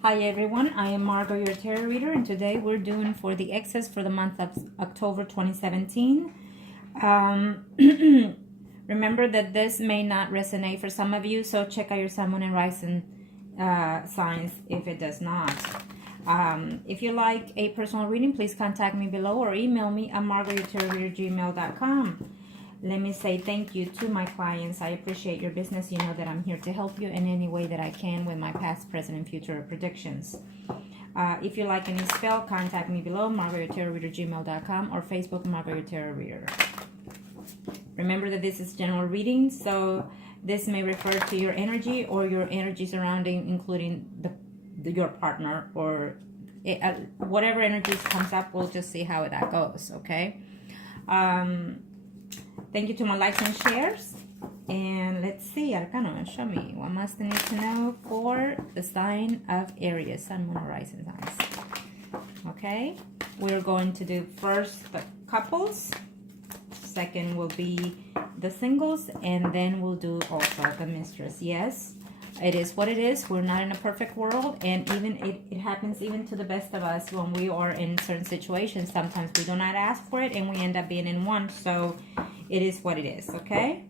Hi everyone, I am Margo, your tarot reader, and today we're doing for the exes for the month of October 2017. Remember that this may not resonate for some of you, so check out your sun, moon, and rising signs if it does not. If you like a personal reading, please contact me below or email me at margourtarotreader@gmail.com. Let me say thank you to my clients. I appreciate your business. You know that I'm here to help you in any way that I can with my past, present, and future predictions. If you like any spell, contact me below, margourtarotreader@gmail.com or Facebook, Margourtarotreader. Remember that this is general reading, so this may refer to your energy or your energy surrounding, including your partner or whatever energies comes up. We'll just see how that goes, okay? Thank you to my likes and shares. And let's see, Arcana, show me what must I need to know for the sign of Aries, sun, moon, rising signs. Okay, we're going to do first the couples, second will be the singles, and then we'll do also the mistress. Yes, it is what it is. We're not in a perfect world, and even it happens even to the best of us when we are in certain situations. Sometimes we do not ask for it and we end up being in one, so it is what it is, okay?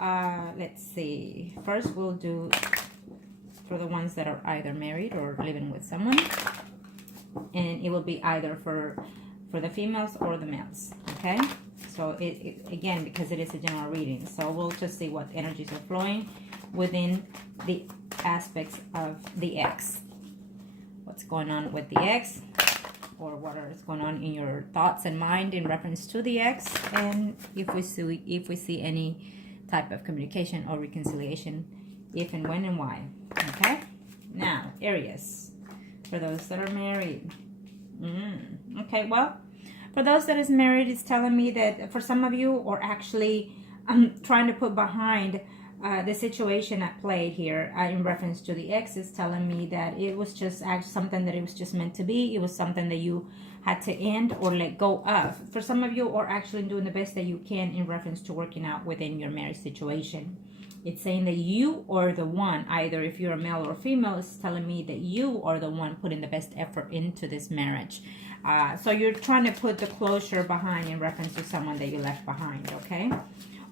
Let's see. First, we'll do for the ones that are either married or living with someone. And it will be either for the females or the males, okay? So, again, because it is a general reading. So, we'll just see what energies are flowing within the aspects of the ex. What's going on with the ex? Or what is going on in your thoughts and mind in reference to the ex, and if we see any type of communication or reconciliation, if and when and why. Okay, now Aries, for those that are married. Okay, well, for those that is married, it's telling me that for some of you, or actually I'm trying to put behind the situation at play here in reference to the ex, is telling me that it was just something that it was just meant to be. It was something that you had to end or let go of. For some of you are actually doing the best that you can in reference to working out within your marriage situation. It's saying that you are the one, either if you're a male or female, it's telling me that you are the one putting the best effort into this marriage. So you're trying to put the closure behind in reference to someone that you left behind, okay?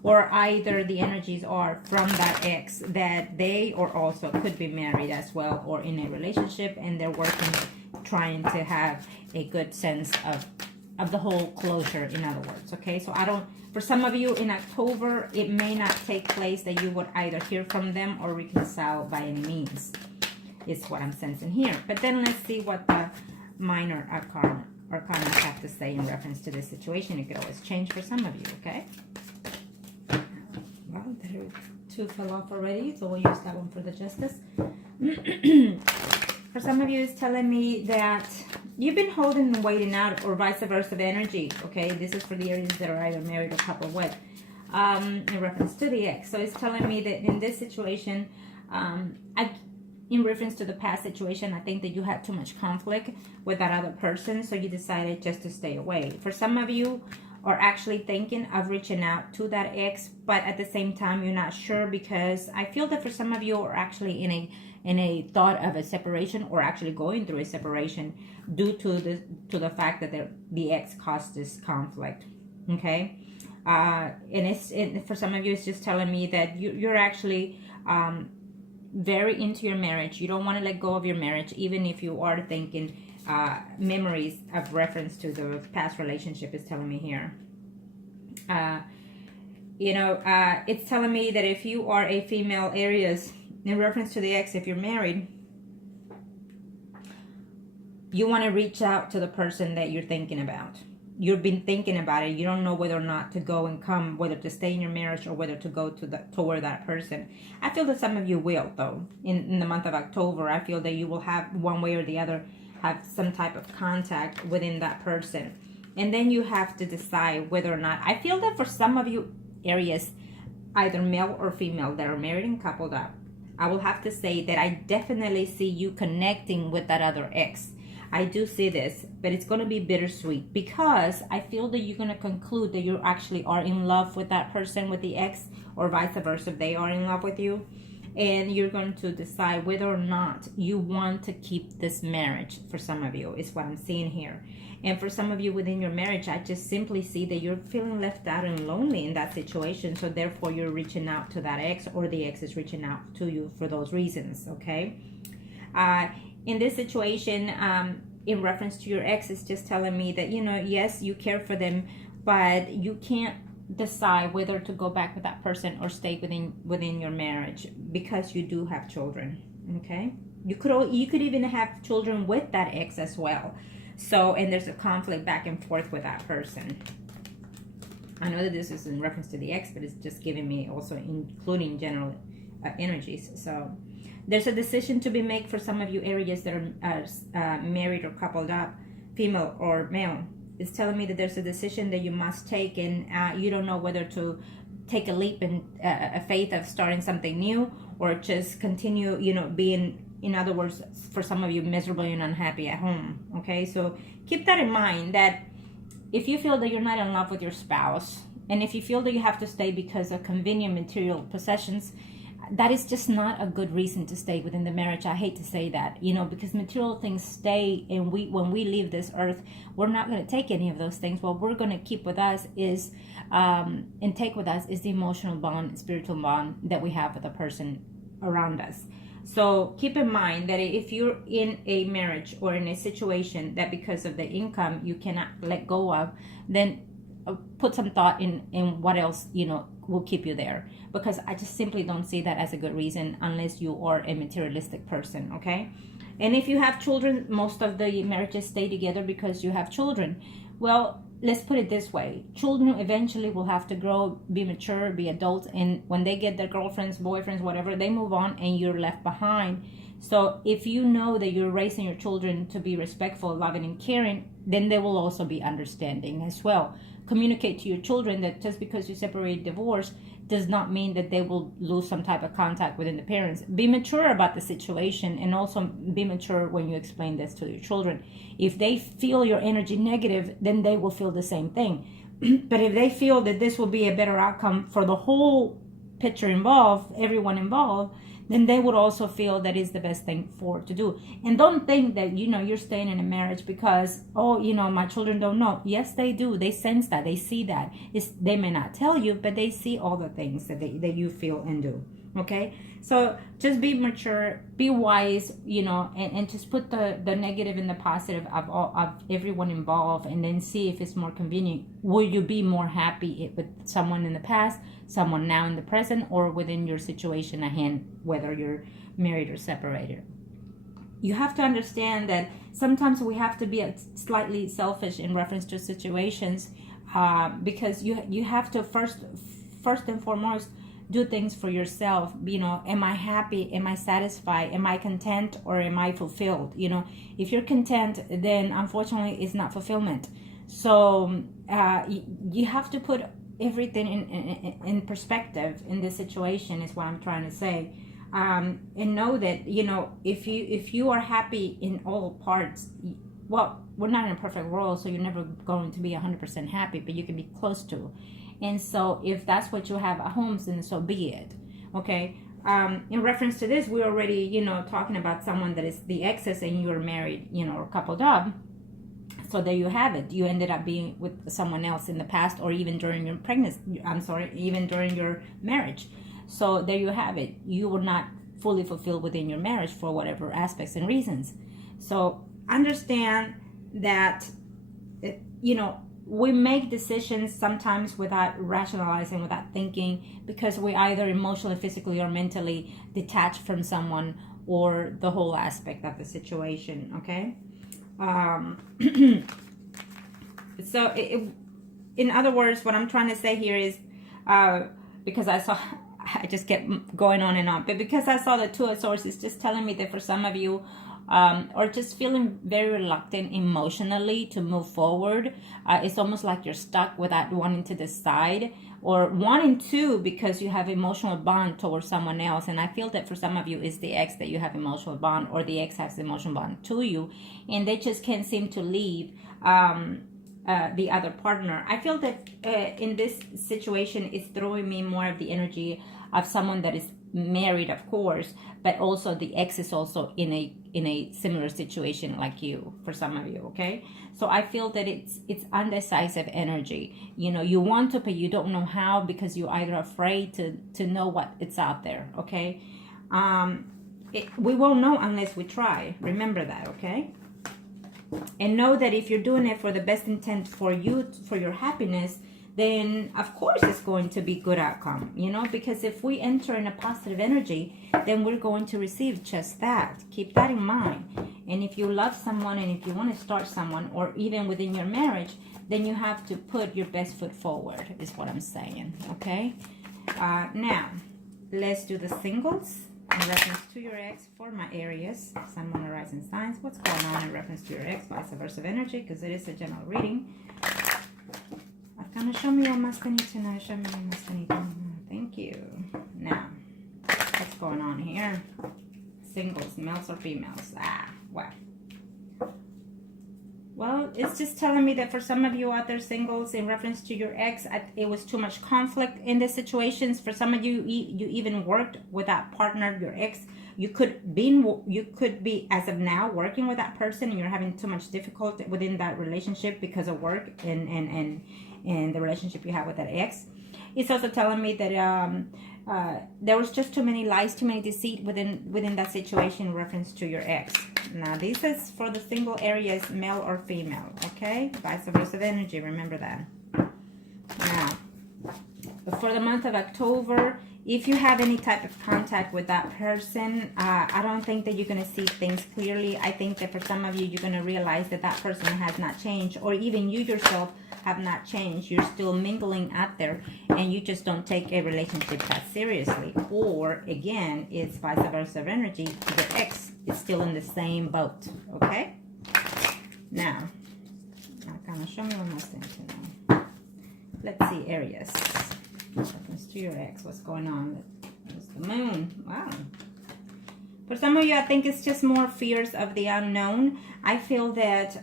Or either the energies are from that ex that they or also could be married as well or in a relationship, and they're working, trying to have a good sense of the whole closure, in other words, okay? So for some of you in October, it may not take place that you would either hear from them or reconcile by any means, is what I'm sensing here. But then let's see what the minor arcana have to say in reference to this situation. It could always change for some of you, okay? Two fell off already, so we'll use that one for the justice. For some of you, it's telling me that you've been holding and waiting out, or vice versa of energy, okay? This is for the Aries that are either married or coupled with, in reference to the ex. So it's telling me that in this situation, in reference to the past situation, I think that you had too much conflict with that other person, so you decided just to stay away. For some of you, are actually thinking of reaching out to that ex, but at the same time you're not sure, because I feel that for some of you are actually in a thought of a separation, or actually going through a separation due to the fact that the ex caused this conflict, okay? And for some of you, it's just telling me that you're actually very into your marriage. You don't want to let go of your marriage, even if you are thinking memories of reference to the past relationship, is telling me here. It's telling me that if you are a female Aries, in reference to the ex, if you're married, you want to reach out to the person that you're thinking about. You've been thinking about it. You don't know whether or not to go and come, whether to stay in your marriage or whether to go toward that person. I feel that some of you will, though, in the month of October. I feel that you will have, one way or the other, have some type of contact within that person, and then you have to decide whether or not. I feel that for some of you Aries, either male or female, that are married and coupled up, I will have to say that I definitely see you connecting with that other ex. I do see this, but it's going to be bittersweet, because I feel that you're going to conclude that you actually are in love with that person, with the ex, or vice versa, if they are in love with you. and you're going to decide whether or not you want to keep this marriage. For some of you is what I'm seeing here. And for some of you within your marriage, I just simply see that you're feeling left out and lonely in that situation. So therefore, you're reaching out to that ex, or the ex is reaching out to you for those reasons, okay? In this situation, in reference to your ex, it's just telling me that, you know, yes, you care for them, but you can't decide whether to go back with that person or stay within your marriage, because you do have children, okay? You could even have children with that ex as well. So, and there's a conflict back and forth with that person. I know that this is in reference to the ex, but it's just giving me also including general energies. So there's a decision to be made for some of you Aries that are married or coupled up, female or male. It's telling me that there's a decision that you must take, and you don't know whether to take a leap in a faith of starting something new, or just continue, you know, being, in other words, for some of you, miserable and unhappy at home, okay? So keep that in mind, that if you feel that you're not in love with your spouse, and if you feel that you have to stay because of convenient material possessions, that is just not a good reason to stay within the marriage. I hate to say that, you know, because material things stay, and when we leave this earth, we're not going to take any of those things. What we're going to keep with us is, and take with us, is the emotional bond, spiritual bond that we have with the person around us. So keep in mind that if you're in a marriage or in a situation that because of the income you cannot let go of, then put some thought in what else, you know, will keep you there, because I just simply don't see that as a good reason unless you are a materialistic person, okay? And if you have children, most of the marriages stay together because you have children. Well, let's put it this way. Children eventually will have to grow, be mature, be adults, and when they get their girlfriends, boyfriends, whatever, they move on and you're left behind. So if you know that you're raising your children to be respectful, loving, and caring, then they will also be understanding as well. Communicate to your children that just because you separate, divorce, does not mean that they will lose some type of contact within the parents. Be mature about the situation, and also be mature when you explain this to your children. If they feel your energy negative, then they will feel the same thing. But if they feel that this will be a better outcome for the whole picture involved, everyone involved, then they would also feel that is the best thing to do. And don't think that, you know, you're staying in a marriage because, oh, you know, my children don't know. Yes, they do. They sense that. They see that. They may not tell you, but they see all the things that you feel and do. Okay? So just be mature, be wise, you know, and just put the negative and the positive of everyone involved, and then see if it's more convenient. Will you be more happy with someone in the past, someone now in the present, or within your situation at hand, whether you're married or separated? You have to understand that sometimes we have to be slightly selfish in reference to situations, because you have to first and foremost do things for yourself. You know, am I happy? Am I satisfied? Am I content, or am I fulfilled? You know, if you're content, then unfortunately it's not fulfillment. So you have to put everything in perspective in this situation, is what I'm trying to say. And know that, you know, if you are happy in all parts, well, we're not in a perfect world, so you're never going to be 100% happy, but you can be close to. And so if that's what you have at home, then so be it. Okay? In reference to this, we're already, you know, talking about someone that is the exes, and you're married, you know, or coupled up. So there you have it. You ended up being with someone else in the past, or even during your pregnancy. Even during your marriage. So there you have it. You were not fully fulfilled within your marriage for whatever aspects and reasons. So understand that, you know, we make decisions sometimes without rationalizing, without thinking, because we either emotionally, physically, or mentally detached from someone or the whole aspect of the situation, okay? So in other words, what I'm trying to say here is, because I just kept going on and on, but because I saw the Two of Swords, it's just telling me that for some of you, or just feeling very reluctant emotionally to move forward. It's almost like you're stuck without wanting to decide, or wanting to, because you have emotional bond towards someone else. And I feel that for some of you, it's the ex that you have emotional bond, or the ex has emotional bond to you, and they just can't seem to leave the other partner. I feel that in this situation, it's throwing me more of the energy of someone that is married, of course, but also the ex is also in a similar situation like you, for some of you, okay? So I feel that it's undecisive energy. You know, you want to, but you don't know how, because you're either afraid to know what it's out there, okay? We won't know unless we try. Remember that, okay? And know that if you're doing it for the best intent for you, for your happiness, then of course it's going to be good outcome, you know, because if we enter in a positive energy, then we're going to receive just that. Keep that in mind. And if you love someone, and if you want to start someone, or even within your marriage, then you have to put your best foot forward, is what I'm saying, okay? Now, let's do the singles in reference to your ex for my Aries, Sun, Moon, Rising signs. What's going on in reference to your ex, vice versa of energy, because it is a general reading. Arcana, show me what must I need to know. Show me what must I need to know. Thank you. Now, what's going on here? Singles, males or females? Well. Well, it's just telling me that for some of you out there, singles, in reference to your ex, it was too much conflict in the situations. For some of you, you even worked with that partner, your ex. You could be as of now working with that person, and you're having too much difficulty within that relationship because of work and the relationship you have with that ex. It's also telling me that there was just too many lies, too many deceit within that situation in reference to your ex. Now, this is for the single Aries, male or female, okay? Vice versa of energy, remember that. Now, for the month of October, if you have any type of contact with that person, I don't think that you're going to see things clearly. I think that for some of you, you're going to realize that that person has not changed, or even you yourself have not changed. You're still mingling out there, and you just don't take a relationship that seriously. Or, again, it's vice versa of energy. The ex is still in the same boat, okay? Now, kind of show me what must I need to know. Let's see, Aries. What happens to your ex? What's going on? It's the moon. Wow. For some of you, I think it's just more fears of the unknown. I feel that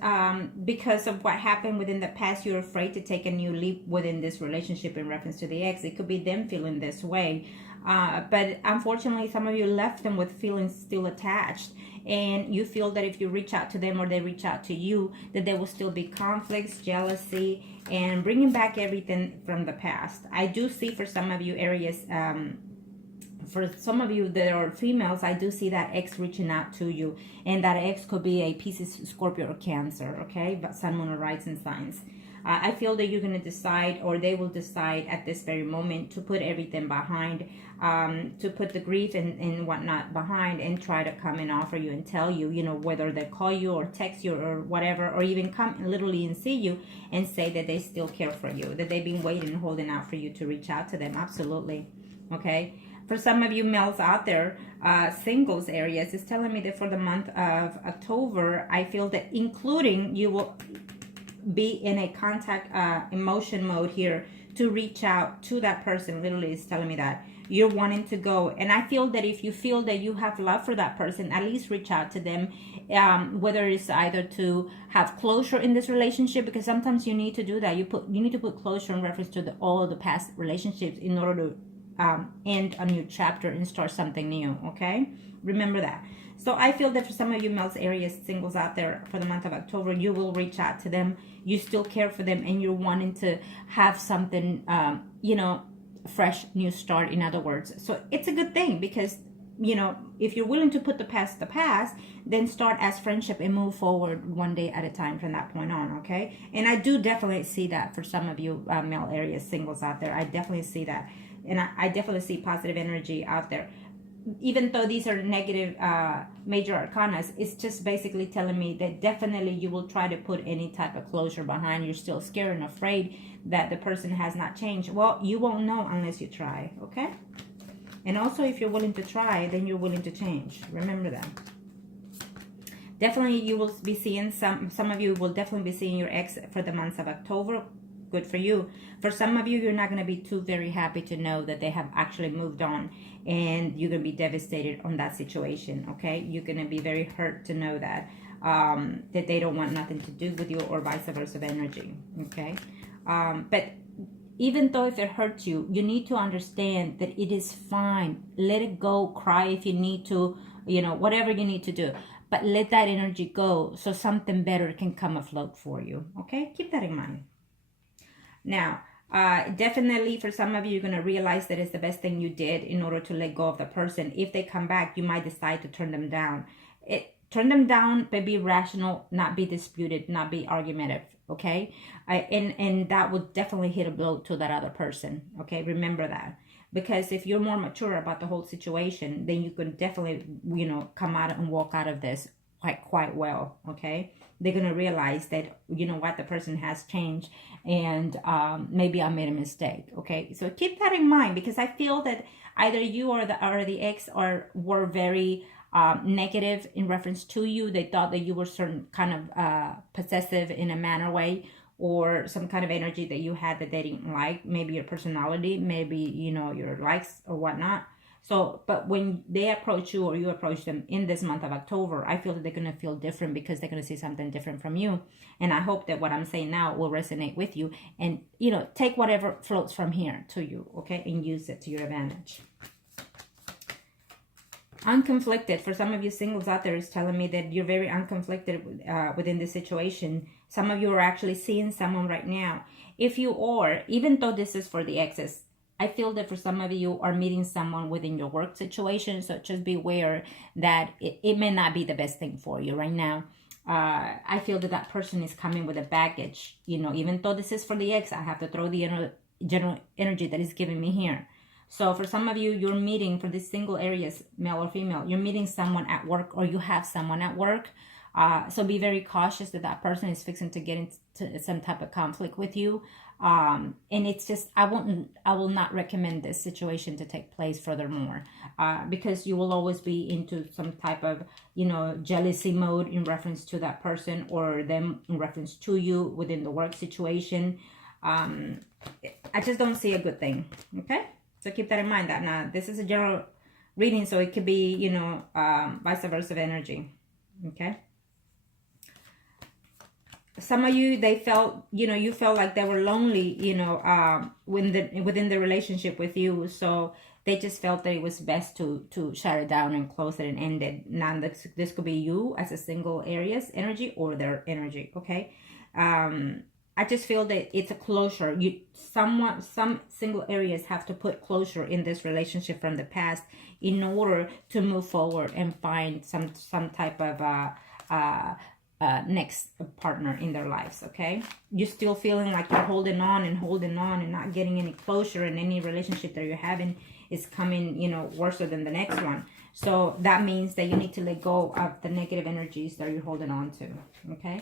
because of what happened within the past, you're afraid to take a new leap within this relationship in reference to the ex. It could be them feeling this way. But unfortunately, some of you left them with feelings still attached. And you feel that if you reach out to them, or they reach out to you, that there will still be conflicts, jealousy, and bringing back everything from the past. I do see for some of you, Aries, for some of you that are females, I do see that ex reaching out to you. And that ex could be a Pisces, Scorpio, or Cancer, okay? But Sun, Moon, or Rising signs. I feel that you're going to decide, or they will decide at this very moment, to put everything behind, to put the grief and whatnot behind, and try to come and offer you and tell you, you know, whether they call you or text you or whatever, or even come literally and see you and say that they still care for you, that they've been waiting and holding out for you to reach out to them. Absolutely. Okay. For some of you males out there, singles Aries, is telling me that for the month of October, I feel that including you will be in a contact emotion mode here to reach out to that person. Literally is telling me that you're wanting to go. And I feel that if you feel that you have love for that person, at least reach out to them, whether it's either to have closure in this relationship, because sometimes you need to do that. You need to put closure in reference to all of the past relationships in order to end a new chapter and start something new, okay? Remember that. So I feel that for some of you males, Aries, singles out there, for the month of October, you will reach out to them. You still care for them, and you're wanting to have something, you know, fresh, new start, in other words. So it's a good thing, because, you know, if you're willing to put the past, then start as friendship and move forward one day at a time from that point on, okay? And I do definitely see that for some of you male Aries singles out there. I definitely see that. And I definitely see positive energy out there. Even though these are negative major arcanas, it's just basically telling me that definitely you will try to put any type of closure behind. You're still scared and afraid that the person has not changed. Well, you won't know unless you try, okay? And also, if you're willing to try, then you're willing to change. Remember that. Definitely you will be seeing some of you will definitely be seeing your ex for the month of October. Good for you. For some of you, you're not going to be too very happy to know that they have actually moved on, and you're going to be devastated on that situation, okay? You're going to be very hurt to know that they don't want nothing to do with you, or vice versa of energy, okay? But even though if it hurts you, you need to understand that it is fine. Let it go. Cry if you need to, whatever you need to do. But let that energy go so something better can come afloat for you. Okay? Keep that in mind. Now, definitely for some of you, you're going to realize that it's the best thing you did in order to let go of the person. If they come back, you might decide to turn them down. Turn them down, but be rational, not be disputed, not be argumentative. Okay? And that will definitely hit a blow to that other person. Okay? Remember that. Because if you're more mature about the whole situation, then you can definitely, come out and walk out of this quite well. Okay? They're going to realize that, what, the person has changed, and maybe I made a mistake. Okay? So keep that in mind, because I feel that either you or the ex were very negative in reference to you. They thought that you were certain kind of possessive in a manner way, or some kind of energy that you had that they didn't like, maybe your personality, maybe, your likes or whatnot. So, but when they approach you or you approach them in this month of October, I feel that they're going to feel different, because they're going to see something different from you. And I hope that what I'm saying now will resonate with you, and, take whatever floats from here to you, okay, and use it to your advantage. Unconflicted. For some of you singles out there, is telling me that you're very unconflicted within this situation. Some of you are actually seeing someone right now. If you are, even though this is for the exes, I feel that for some of you are meeting someone within your work situation. So just be aware that it may not be the best thing for you right now. I feel that that person is coming with a baggage. Even though this is for the ex, I have to throw the general energy that is giving me here. So for some of you, you're meeting, for these single areas, male or female, you're meeting someone at work, or you have someone at work. So be very cautious that person is fixing to get into some type of conflict with you. And it's just, I will not recommend this situation to take place furthermore, because you will always be into some type of, jealousy mode in reference to that person, or them in reference to you within the work situation. I just don't see a good thing. Okay? So keep that in mind. That now this is a general reading, so it could be, vice versa energy. Okay. Some of you, they felt, you felt like they were lonely, within the relationship with you. So they just felt that it was best to shut it down and close it and end it. Now this could be you as a single Aries energy, or their energy. Okay. I just feel that it's a closure. Some single Aries have to put closure in this relationship from the past in order to move forward and find some type of next partner in their lives. Okay, you're still feeling like you're holding on and not getting any closure, and any relationship that you're having is coming, worse than the next one. So that means that you need to let go of the negative energies that you're holding on to. Okay,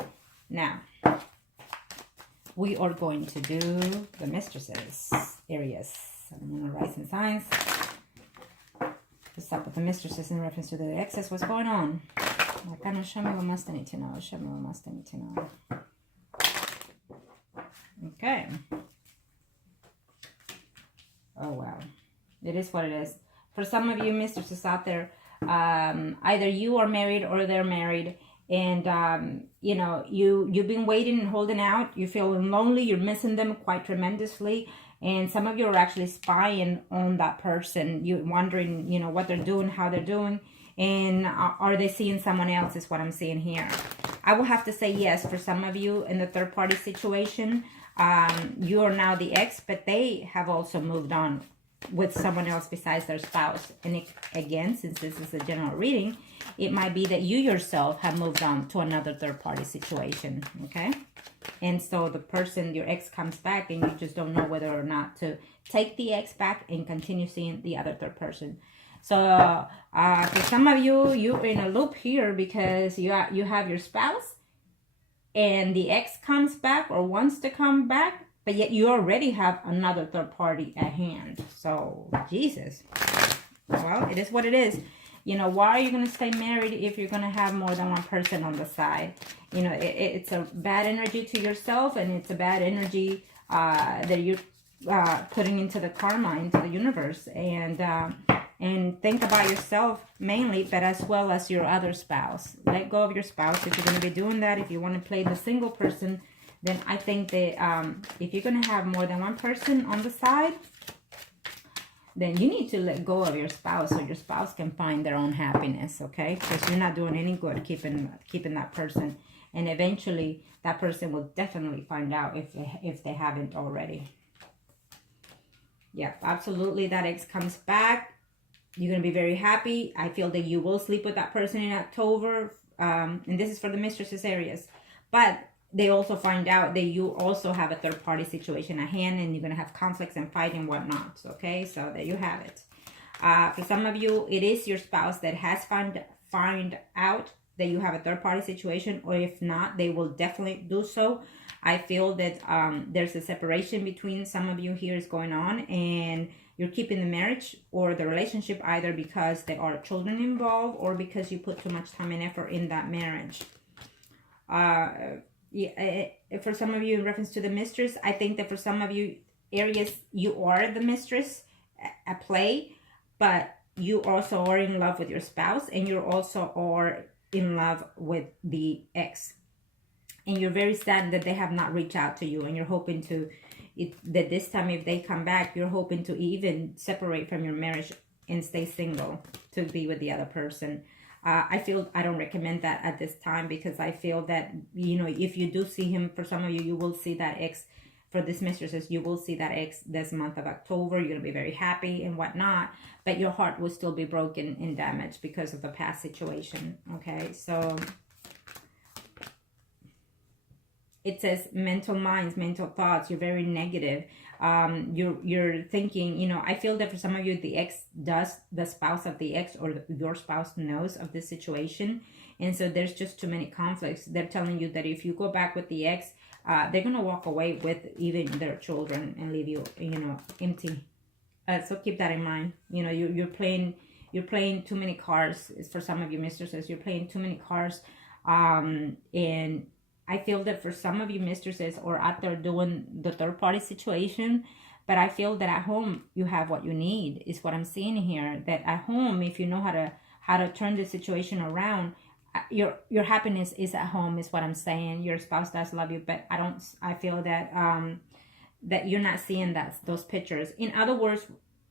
now we are going to do the mistresses, Aries, and rising signs. What's up with the mistresses in reference to the exes? What's going on? Show me what must I need to know. Show me what must I need to know. Okay. Oh, wow. It is what it is. For some of you mistresses out there, either you are married or they're married. And, you've been waiting and holding out. You're feeling lonely. You're missing them quite tremendously. And some of you are actually spying on that person. You're wondering, what they're doing, how they're doing. And are they seeing someone else is what I'm seeing here. I will have to say yes for some of you in the third party situation. You are now the ex, but they have also moved on with someone else besides their spouse. And again, since this is a general reading, it might be that you yourself have moved on to another third-party situation, okay? And so the person, your ex, comes back, and you just don't know whether or not to take the ex back and continue seeing the other third person. So for some of you, you're in a loop here because you have your spouse, and the ex comes back or wants to come back, but yet you already have another third party at hand. So, Jesus. Well, it is what it is. Why are you going to stay married if you're going to have more than one person on the side? It's a bad energy to yourself, and it's a bad energy that you're putting into the karma, into the universe. And think about yourself mainly, but as well as your other spouse. Let go of your spouse if you're going to be doing that. If you want to play the single person, then I think that if you're going to have more than one person on the side, then you need to let go of your spouse so your spouse can find their own happiness, okay? Because you're not doing any good keeping that person. And eventually, that person will definitely find out if they haven't already. Yeah, absolutely. That ex comes back. You're going to be very happy. I feel that you will sleep with that person in October. And this is for the mistresses Aries. But they also find out that you also have a third-party situation at hand, and you're going to have conflicts and fight and whatnot. Okay, so there you have it. For some of you, it is your spouse that has found out that you have a third-party situation, or if not, they will definitely do so. I feel that there's a separation between some of you here is going on, and you're keeping the marriage or the relationship either because there are children involved or because you put too much time and effort in that marriage. Yeah, for some of you, in reference to the mistress, I think that for some of you, Aries, you are the mistress at play, but you also are in love with your spouse, and you also are in love with the ex. And you're very sad that they have not reached out to you, and you're hoping to, that this time if they come back, you're hoping to even separate from your marriage and stay single to be with the other person. I feel I don't recommend that at this time, because I feel that, you know, if you do see him, for some of you, you will see that ex. For this mistresses, you will see that ex this month of October. You're going to be very happy and whatnot, but your heart will still be broken and damaged because of the past situation. Okay, so it says mental minds, mental thoughts. You're very negative. You're thinking, you know, I feel that for some of you, the ex does, the spouse of the ex or your spouse knows of this situation. And so there's just too many conflicts. They're telling you that if you go back with the ex, they're going to walk away with even their children and leave you, you know, empty. So keep that in mind. You know, you're playing too many cards. For some of you mistresses, you're playing too many cards. And I feel that for some of you mistresses are out there doing the third party situation, but I feel that at home you have what you need, is what I'm seeing here. That at home, if you know how to turn the situation around, your happiness is at home, is what I'm saying. Your spouse does love you, but I feel that that you're not seeing those pictures. In other words,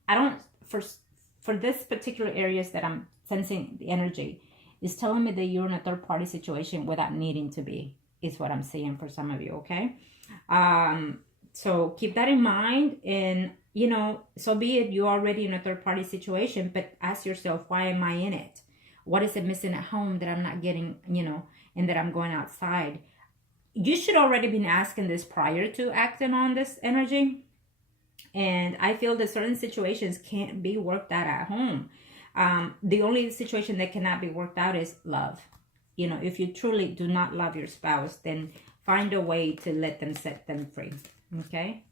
I don't, for this particular areas that I'm sensing the energy is telling me that you're in a third party situation without needing to be, is what I'm seeing for some of you. Okay, so keep that in mind. And you know, so be it, you're already in a third party situation, but ask yourself, why am I in it? What is it missing at home that I'm not getting, you know, and that I'm going outside? You should already been asking this prior to acting on this energy. And I feel that certain situations can't be worked out at home. The only situation that cannot be worked out is love. You know, if you truly do not love your spouse, then find a way to set them free. Okay?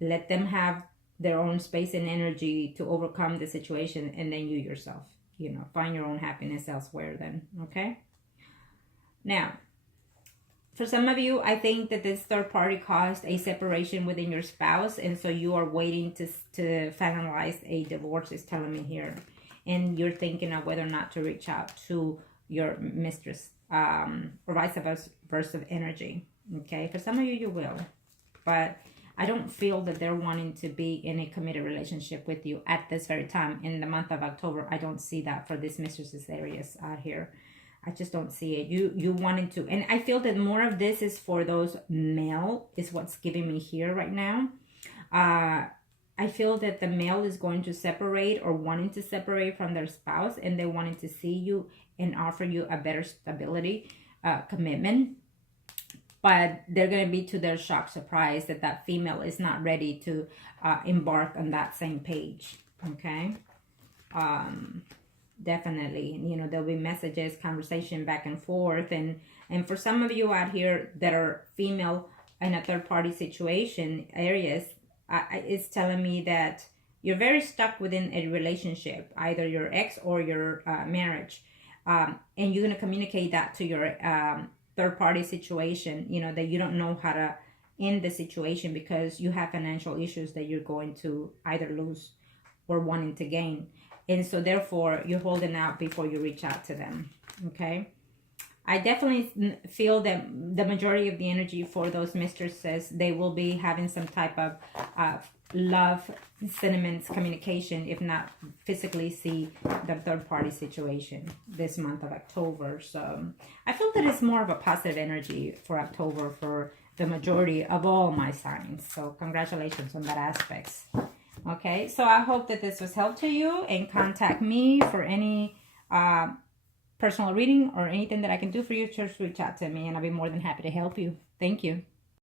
Let them have their own space and energy to overcome the situation, and then you yourself, you know, find your own happiness elsewhere then. Okay? Now, for some of you, I think that this third party caused a separation within your spouse, and so you are waiting to finalize a divorce, is telling me here. And you're thinking of whether or not to reach out to your mistress, or vice versa energy. Okay, for some of you, you will. But I don't feel that they're wanting to be in a committed relationship with you at this very time. In the month of October, I don't see that for these mistresses Aries out here. I just don't see it. You wanted to. And I feel that more of this is for those male, is what's giving me here right now. I feel that the male is going to separate or wanting to separate from their spouse, and they wanting to see you and offer you a better stability, commitment. But they're going to be to their shock surprise that female is not ready to embark on that same page. Okay? Definitely. You know, there'll be messages, conversation back and forth. And for some of you out here that are female in a third party situation, Aries, it's telling me that you're very stuck within a relationship, either your ex or your marriage. And you're going to communicate that to your third party situation, you know, that you don't know how to end the situation because you have financial issues that you're going to either lose or wanting to gain. And so therefore you're holding out before you reach out to them. Okay. I definitely feel that the majority of the energy for those mistresses, they will be having some type of love, sentiments, communication, if not physically see the third party situation this month of October. So I feel that it's more of a positive energy for October for the majority of all my signs. So congratulations on that aspect. Okay, so I hope that this was helpful to you, and contact me for any personal reading or anything that I can do for you. Just reach out to me and I'll be more than happy to help you. Thank you.